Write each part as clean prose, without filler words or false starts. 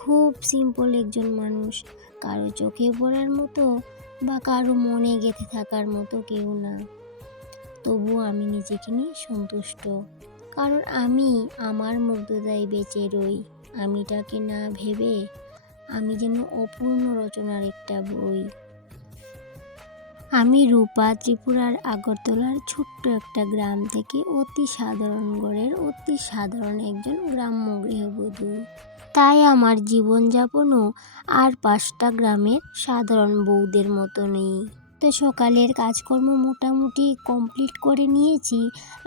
খুব সিম্পল একজন মানুষ, কারো চোখে পড়ার মতো বা কারো মনে গেঁথে থাকার মতো কেউ না। তবুও আমি নিজেকে নিয়ে সন্তুষ্ট, কারণ আমি আমার মুগ্ধতায় বেঁচে রই। আমিটাকে না ভেবে আমি যেন অপূর্ণ রচনার একটা বই। আমি রূপা, ত্রিপুরার আগরতলার ছোট্ট একটা গ্রাম থেকে অতি সাধারণ ঘরের অতি সাধারণ একজন গ্রাম্য গৃহবধূ। তাই আমার জীবনযাপনও আর 5টা গ্রামের সাধারণ বউদের মতো নেই। তো সকালের কাজকর্ম মোটামুটি কমপ্লিট করে নিয়েছি।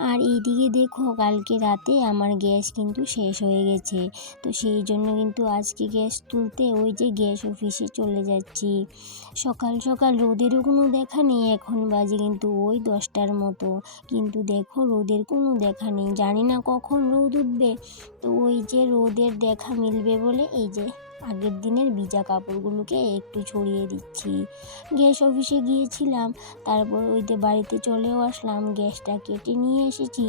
আর এইদিকে দেখো, কালকে রাতে আমার গ্যাস কিন্তু শেষ হয়ে গেছে। তো সেই জন্য কিন্তু আজকে গ্যাস তুলতে ওই যে গ্যাস অফিসে চলে যাচ্ছি। সকাল সকাল রোদেরও কোনো দেখা নেই, এখন বাজে কিন্তু ওই 10টার মতো। কিন্তু দেখো, রোদের কোনো দেখা নেই, জানি না কখন রোদ উঠবে। তো ওই যে রোদের দেখা মিলবে বলে এই যে আগের দিনের ভিজা কাপড়গুলোকে একটু ছড়িয়ে দিচ্ছি। গ্যাস অফিসে গিয়েছিলাম, তারপর ওই যে বাড়িতে চলেও আসলাম, গ্যাসটা কেটে নিয়ে এসেছি।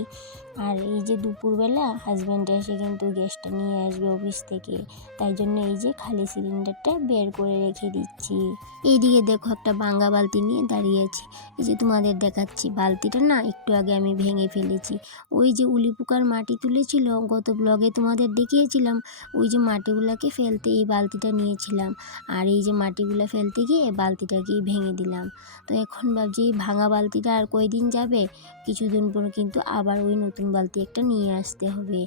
আর এই যে দুপুরবেলা হাজব্যান্ড এসে কিন্তু গ্যাসটা নিয়ে আসবে অফিস থেকে, তাই জন্য এই যে খালি সিলিন্ডারটা বের করে রেখে দিচ্ছি। এইদিকে দেখো, একটা ভাঙা বালতি নিয়ে দাঁড়িয়েছি। এই যে তোমাদের দেখাচ্ছি, বালতিটা না একটু আগে আমি ভেঙে ফেলেছি। ওই যে উলি পোকার মাটি তুলেছিল, গত ব্লগে তোমাদের দেখিয়েছিলাম, ওই যে মাটিগুলাকে ফেলতে এই বালতিটা নিয়েছিলাম। আর এই যে মাটিগুলো ফেলতে গিয়ে বালতিটাকেই ভেঙে দিলাম। তো এখন ভাবছি এই ভাঙা বালতিটা আর কয়দিন যাবে, কিছুদিন পর কিন্তু আবার ওই নতুন বালতি একটা নিয়ে আসতে হবে।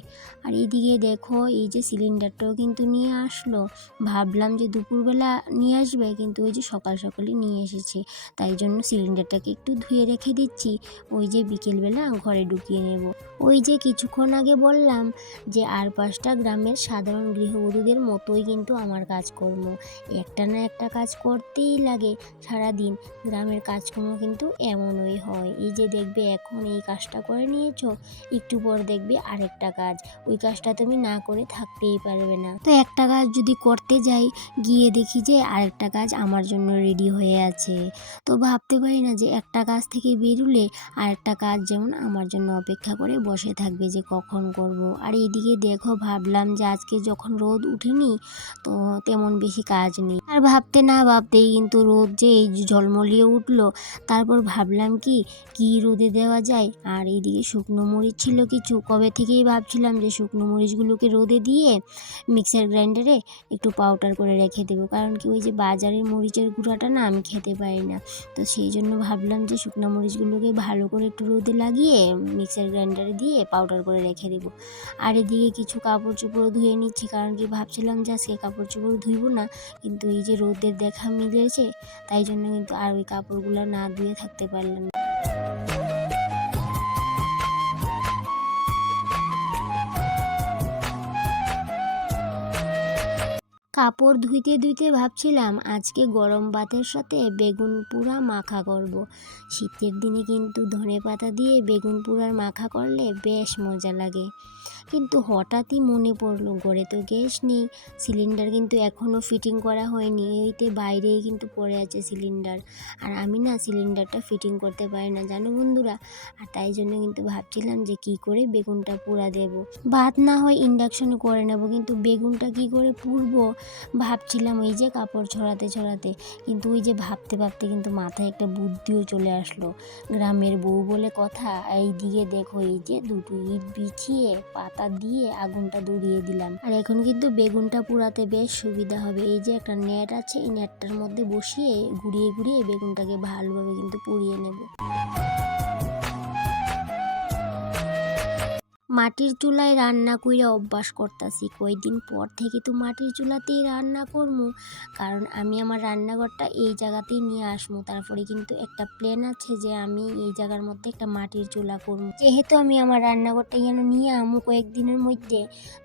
আর এইদিকে দেখো, এই যে সিলিন্ডারটাও কিন্তু নিয়ে আসলো। ভাবলাম যে দুপুরবেলা নিয়ে আসবে, কিন্তু ওই যে সকাল সকালই নিয়ে এসেছে। তাই জন্য সিলিন্ডারটাকে একটু ধুয়ে রেখে দিচ্ছি, ওই যে বিকেলবেলা ঘরে ঢুকিয়ে নেব। ওই যে কিছুক্ষণ আগে বললাম যে আর 5টা গ্রামের সাধারণ গৃহবধূদের মতোই কিন্তু আমার কাজকর্ম, একটা না একটা কাজ করতেই লাগে সারাদিন। গ্রামের কাজকর্ম কিন্তু এমনই হয়। এই যে দেখবে এখন এই কাজটা করে নিয়েছো, একটু পর দেখবে আরেকটা কাজ, ওই কাজটা তুমি না করে থাকতেই পারবে না। তো একটা কাজ যদি করতে যাই, গিয়ে দেখি যে আরেকটা কাজ আমার জন্য রেডি হয়ে আছে। তো ভাবতে পারি না যে একটা কাজ থেকে বেরুলে আরেকটা কাজ যেমন আমার জন্য অপেক্ষা করে বসে থাকবে যে কখন করব। আর এইদিকে দেখো, ভাবলাম যে আজকে যখন রোদ উঠেনি, তো তেমন বেশি কাজ নেই। আর ভাবতে না ভাবতেই কিন্তু রোদ যে এই ঝলমলিয়ে উঠলো। তারপর ভাবলাম কি রোদে দেওয়া যায়। আর এইদিকে শুকনো মরিচ ছিল কিছু, কবে থেকেই ভাবছিলাম যে শুকনো মরিচগুলোকে রোদে দিয়ে মিক্সার গ্রাইন্ডারে একটু পাউডার করে রেখে দেবো, কারণ কি ওই যে বাজারের মরিচের গুঁড়াটা না আমি খেতে পারি না। তো সেই জন্য ভাবলাম যে শুকনো মরিচগুলোকে ভালো করে একটু রোদে লাগিয়ে মিক্সার গ্রাইন্ডারে দিয়ে পাউডার করে রেখে দেবো। আর এদিকে কিছু কাপড় চোপড় ধুয়ে নিচ্ছি, কারণ কি ভাবছিলাম যে আজকে কাপড় চোপড় ধুইব না, কিন্তু এই যে রোদের দেখা মিলেছে, তাই জন্য কিন্তু আর ওই কাপড়গুলো না ধুয়ে থাকতে পারলাম না। কাপড় ধুইতে ধুইতে ভাবছিলাম আজকে গরম ভাতের সাথে বেগুন পোড়া মাখা করব। শীতের দিনে কিন্তু ধনেপাতা দিয়ে বেগুন পোড়ার মাখা করলে বেশ মজা লাগে। কিন্তু হঠাৎই মনে পড়লো ঘরে তো গ্যাস নেই, সিলিন্ডার কিন্তু এখনও ফিটিং করা হয়নি, এইতে বাইরেই কিন্তু পড়ে আছে সিলিন্ডার। আর আমি না সিলিন্ডারটা ফিটিং করতে পারি না জানো বন্ধুরা। আর তাই জন্য কিন্তু ভাবছিলাম যে কি করে বেগুনটা পোড়া দেব। ভাত না হয় ইন্ডাকশনে করে নেব, কিন্তু বেগুনটা কি করে পুড়বো ভাবছিলাম ওই যে কাপড় ছড়াতে ছড়াতে। কিন্তু ওই যে ভাবতে ভাবতে কিন্তু মাথায় একটা বুদ্ধিও চলে আসলো। গ্রামের বউ বলে কথা, এই দিকে দেখো, এই যে দুটো ইট বিছিয়ে পাতা দিয়ে আগুনটা ধরিয়ে দিলাম। আর এখন কিন্তু বেগুনটা পোড়াতে বেশ সুবিধা হবে। এই যে একটা নেট আছে, এই নেটটার মধ্যে বসিয়ে ঘুরিয়ে ঘুরিয়ে বেগুনটাকে ভালোভাবে কিন্তু পুড়িয়ে নেব। মাটির চুলায় রান্না কইরা অভ্যাস করতাছি, কয়েকদিন পর থেকে তো মাটির চুলাতেই রান্না করবো। কারণ আমি আমার রান্নাঘরটা এই জায়গাতেই নিয়ে আসবো। তারপরে কিন্তু একটা প্ল্যান আছে যে আমি এই জায়গার মধ্যে একটা মাটির চুলা করবো। যেহেতু আমি আমার রান্নাঘরটা যেন নিয়ে আমু কয়েকদিনের মধ্যে,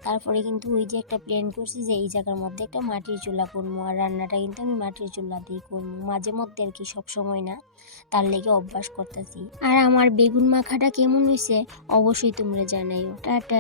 তারপরে কিন্তু ওই যে একটা প্ল্যান করছি যে এই জায়গার মধ্যে একটা মাটির চুলা করবো। আর রান্নাটা কিন্তু আমি মাটির চুলাতেই করবো, মাঝে মধ্যে আর কি, সব সময় না। তার লেগে অভ্যাস করতেছি। আর আমার বেগুন মাখাটা কেমন হয়েছে অবশ্যই তোমরা জানাইও। টাটা।